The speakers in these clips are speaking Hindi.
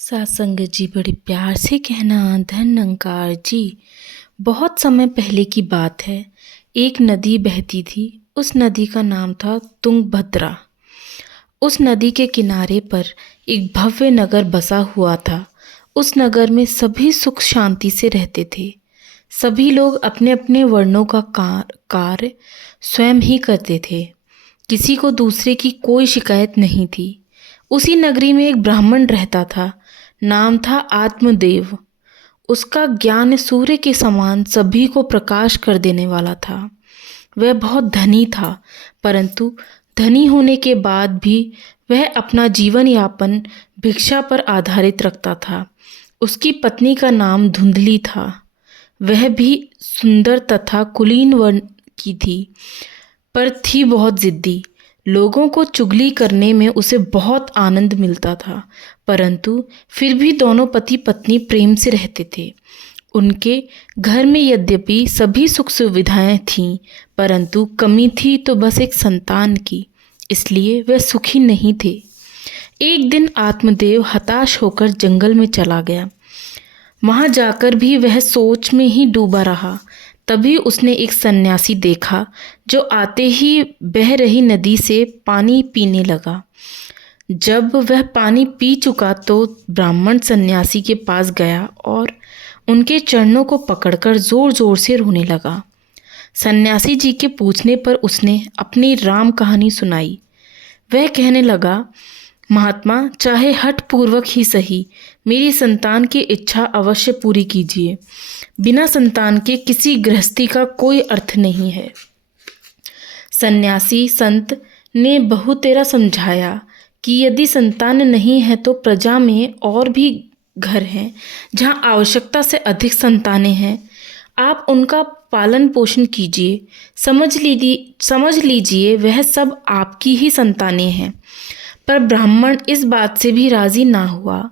सासंगत जी बड़े प्यार से कहना धन्यंकार जी। बहुत समय पहले की बात है। एक नदी बहती थी। उस नदी का नाम था तुंगभद्रा। उस नदी के किनारे पर एक भव्य नगर बसा हुआ था। उस नगर में सभी सुख शांति से रहते थे। सभी लोग अपने अपने वर्णों का कार्य स्वयं ही करते थे। किसी को दूसरे की कोई शिकायत नहीं थी। उसी नगरी में एक ब्राह्मण रहता था। नाम था आत्मदेव। उसका ज्ञान सूर्य के समान सभी को प्रकाश कर देने वाला था। वह बहुत धनी था, परंतु धनी होने के बाद भी वह अपना जीवन यापन भिक्षा पर आधारित रखता था। उसकी पत्नी का नाम धुंधली था। वह भी सुंदर तथा कुलीन वर्ण की थी, पर थी बहुत जिद्दी। लोगों को चुगली करने में उसे बहुत आनंद मिलता था, परंतु फिर भी दोनों पति पत्नी प्रेम से रहते थे। उनके घर में यद्यपि सभी सुख सुविधाएं थीं, परंतु कमी थी तो बस एक संतान की, इसलिए वह सुखी नहीं थे। एक दिन आत्मदेव हताश होकर जंगल में चला गया। वहां जाकर भी वह सोच में ही डूबा रहा। तभी उसने एक सन्यासी देखा जो आते ही बह रही नदी से पानी पीने लगा। जब वह पानी पी चुका तो ब्राह्मण सन्यासी के पास गया और उनके चरणों को पकड़कर जोर जोर से रोने लगा। सन्यासी जी के पूछने पर उसने अपनी राम कहानी सुनाई। वह कहने लगा, महात्मा, चाहे हठ पूर्वक ही सही, मेरी संतान की इच्छा अवश्य पूरी कीजिए। बिना संतान के किसी गृहस्थी का कोई अर्थ नहीं है। सन्यासी संत ने बहुतेरा समझाया कि यदि संतान नहीं है तो प्रजा में और भी घर हैं जहां आवश्यकता से अधिक संतानें हैं। आप उनका पालन पोषण कीजिए। समझ लीजिए वह सब आपकी ही संतानें हैं। पर ब्राह्मण इस बात से भी राजी ना हुआ।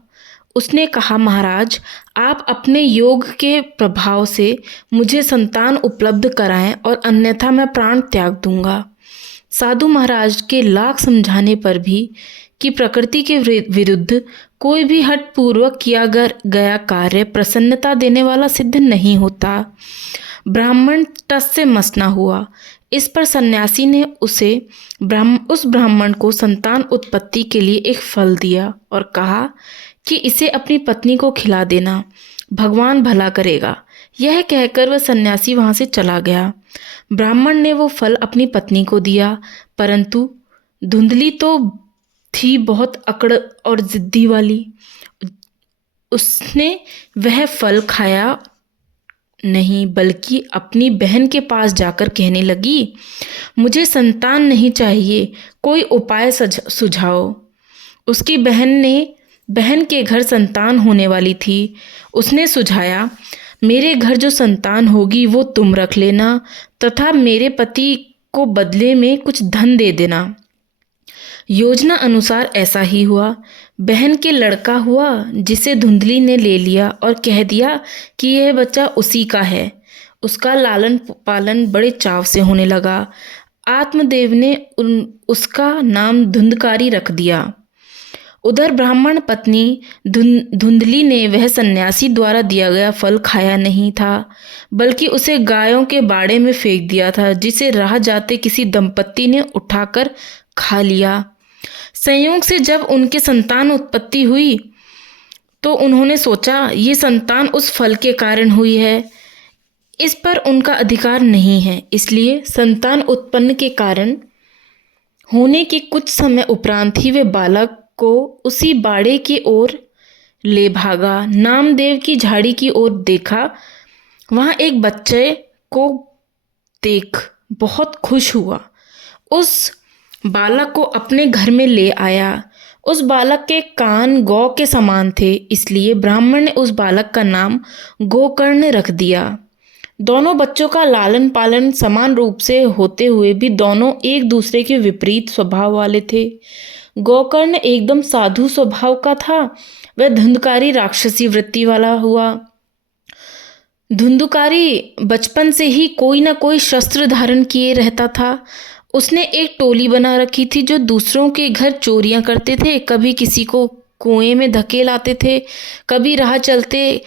उसने कहा, महाराज, आप अपने योग के प्रभाव से मुझे संतान उपलब्ध कराएं और अन्यथा मैं प्राण त्याग दूंगा। साधु महाराज के लाख समझाने पर भी कि प्रकृति के विरुद्ध कोई भी हठ पूर्वक किया गया कार्य प्रसन्नता देने वाला सिद्ध नहीं होता। ब्राह्मण टस से मस न हुआ। इस पर सन्यासी ने उस ब्राह्मण को संतान उत्पत्ति के लिए एक फल दिया और कहा कि इसे अपनी पत्नी को खिला देना, भगवान भला करेगा। यह कहकर वह सन्यासी वहां से चला गया। ब्राह्मण ने वो फल अपनी पत्नी को दिया, परंतु धुंधली तो थी बहुत अकड़ और जिद्दी वाली। उसने वह फल खाया नहीं, बल्कि अपनी बहन के पास जाकर कहने लगी, मुझे संतान नहीं चाहिए, कोई उपाय सुझाओ। उसकी बहन के घर संतान होने वाली थी। उसने सुझाया, मेरे घर जो संतान होगी वो तुम रख लेना तथा मेरे पति को बदले में कुछ धन दे देना। योजना अनुसार ऐसा ही हुआ। बहन के लड़का हुआ, जिसे धुंधली ने ले लिया और कह दिया कि यह बच्चा उसी का है। उसका लालन पालन बड़े चाव से होने लगा। आत्मदेव ने उसका नाम धुंधकारी रख दिया। उधर ब्राह्मण पत्नी धुंधली ने वह सन्यासी द्वारा दिया गया फल खाया नहीं था, बल्कि उसे गायों के बाड़े में फेंक दिया था, जिसे राह जाते किसी दंपत्ति ने उठाकर खा लिया। संयोग से जब उनके संतान उत्पत्ति हुई तो उन्होंने सोचा, ये संतान उस फल के कारण हुई है, इस पर उनका अधिकार नहीं है। इसलिए संतान उत्पन्न के कारण होने के कुछ समय उपरांत ही वे बालक को उसी बाड़े की ओर ले भागा। नामदेव की झाड़ी की ओर देखा। वहां एक बच्चे को देख बहुत खुश हुआ। उस बालक को अपने घर में ले आया। उस बालक के कान गौ के समान थे, इसलिए ब्राह्मण ने उस बालक का नाम गोकर्ण रख दिया। दोनों बच्चों का लालन पालन समान रूप से होते हुए भी दोनों एक दूसरे के विपरीत स्वभाव वाले थे। गोकर्ण एकदम साधु स्वभाव का था। वह धुंधकारी राक्षसी वृत्ति वाला हुआ। धुंधकारी बचपन से ही कोई ना कोई शस्त्र धारण किए रहता था। उसने एक टोली बना रखी थी जो दूसरों के घर चोरियां करते थे। कभी किसी को कुएं में धकेल आते थे, कभी राह चलते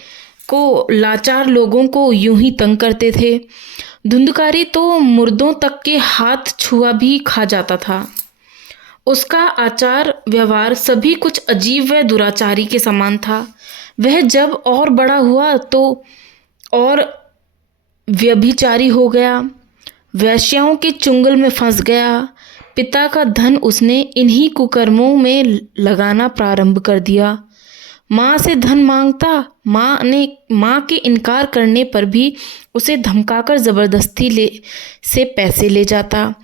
को लाचार लोगों को यूं ही तंग करते थे। धुंधकारी तो मुर्दों तक के हाथ छुआ भी खा जाता था। उसका आचार व्यवहार सभी कुछ अजीब व दुराचारी के समान था। वह जब और बड़ा हुआ तो और व्यभिचारी हो गया, वेश्याओं के चुंगल में फंस गया। पिता का धन उसने इन्हीं कुकर्मों में लगाना प्रारंभ कर दिया। माँ से धन मांगता, माँ के इनकार करने पर भी उसे धमकाकर जबरदस्ती से पैसे ले जाता।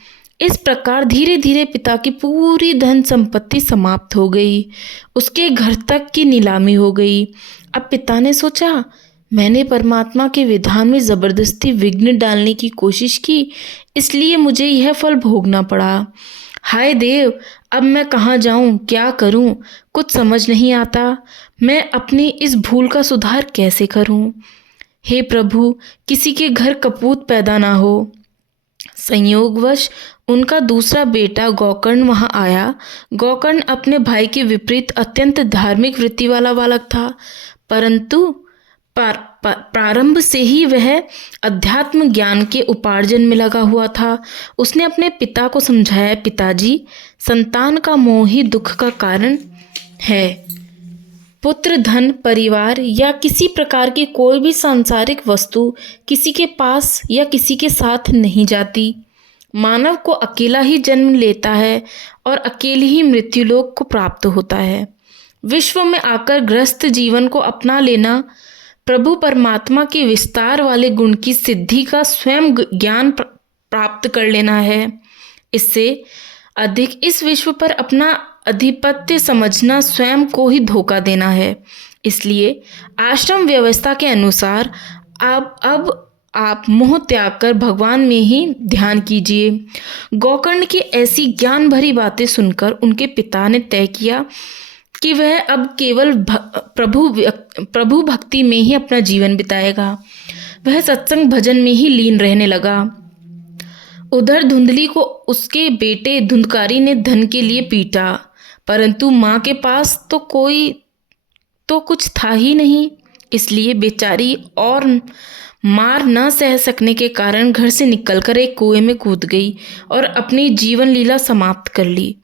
इस प्रकार धीरे धीरे पिता की पूरी धन संपत्ति समाप्त हो गई। उसके घर तक की नीलामी हो गई। अब पिता ने सोचा, मैंने परमात्मा के विधान में जबरदस्ती विघ्न डालने की कोशिश की, इसलिए मुझे यह फल भोगना पड़ा। हाय देव, अब मैं कहाँ जाऊँ, क्या करूँ, कुछ समझ नहीं आता। मैं अपनी इस भूल का सुधार कैसे करूँ? हे प्रभु, किसी के घर कपूत पैदा ना हो। संयोगवश उनका दूसरा बेटा गोकर्ण वहां आया। गोकर्ण अपने भाई के विपरीत अत्यंत धार्मिक वृत्ति वाला बालक था, परंतु प्रारंभ से ही वह अध्यात्म ज्ञान के उपार्जन में लगा हुआ था। उसने अपने पिता को समझाया, पिताजी, संतान का मोह ही दुख का कारण है। पुत्र, धन, परिवार या किसी प्रकार की कोई भी सांसारिक वस्तु किसी के पास या किसी के साथ नहीं जाती। मानव को अकेला ही जन्म लेता है और अकेले ही मृत्युलोक को प्राप्त होता है। विश्व में आकर ग्रस्त जीवन को अपना लेना प्रभु परमात्मा के विस्तार वाले गुण की सिद्धि का स्वयं ज्ञान प्राप्त कर लेना है। इससे अधिक इस विश्व पर अपना अधिपत्य समझना स्वयं को ही धोखा देना है। इसलिए आश्रम व्यवस्था के अनुसार अब आप मोह त्याग कर भगवान में ही ध्यान कीजिए। गोकर्ण की ऐसी ज्ञान भरी बातें सुनकर उनके पिता ने तय किया कि वह अब केवल प्रभु भक्ति में ही अपना जीवन बिताएगा। वह सत्संग भजन में ही लीन रहने लगा। उधर धुंधली को उसके बेटे धुंधकारी ने धन के लिए पीटा, परंतु माँ के पास तो कुछ था ही नहीं, इसलिए बेचारी और मार न सह सकने के कारण घर से निकलकर एक कुएं में कूद गई और अपनी जीवन लीला समाप्त कर ली।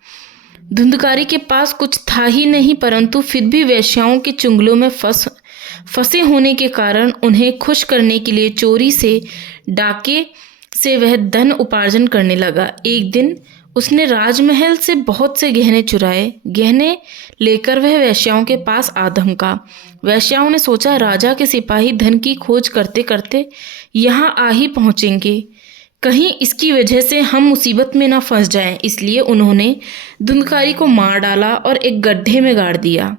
धुंधकारी के पास कुछ था ही नहीं, परंतु फिर भी वेश्याओं के चुंगलों में फंसे होने के कारण उन्हें खुश करने के लिए चोरी से डाके से वह धन उपार्जन करने लगा। एक दिन उसने राजमहल से बहुत से गहने चुराए। गहने लेकर वह वेश्याओं के पास आ धमका। वेश्याओं ने सोचा, राजा के सिपाही धन की खोज करते करते यहाँ आ ही पहुँचेंगे, कहीं इसकी वजह से हम मुसीबत में ना फंस जाएं, इसलिए उन्होंने धुंधकारी को मार डाला और एक गड्ढे में गाड़ दिया।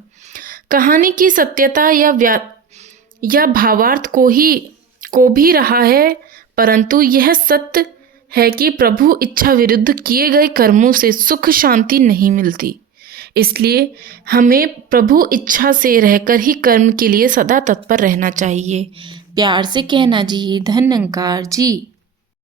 कहानी की सत्यता या भावार्थ को भी रहा है, परंतु यह सत्य है कि प्रभु इच्छा विरुद्ध किए गए कर्मों से सुख शांति नहीं मिलती। इसलिए हमें प्रभु इच्छा से रहकर ही कर्म के लिए सदा तत्पर रहना चाहिए। प्यार से कहना जी, धन्यकार जी।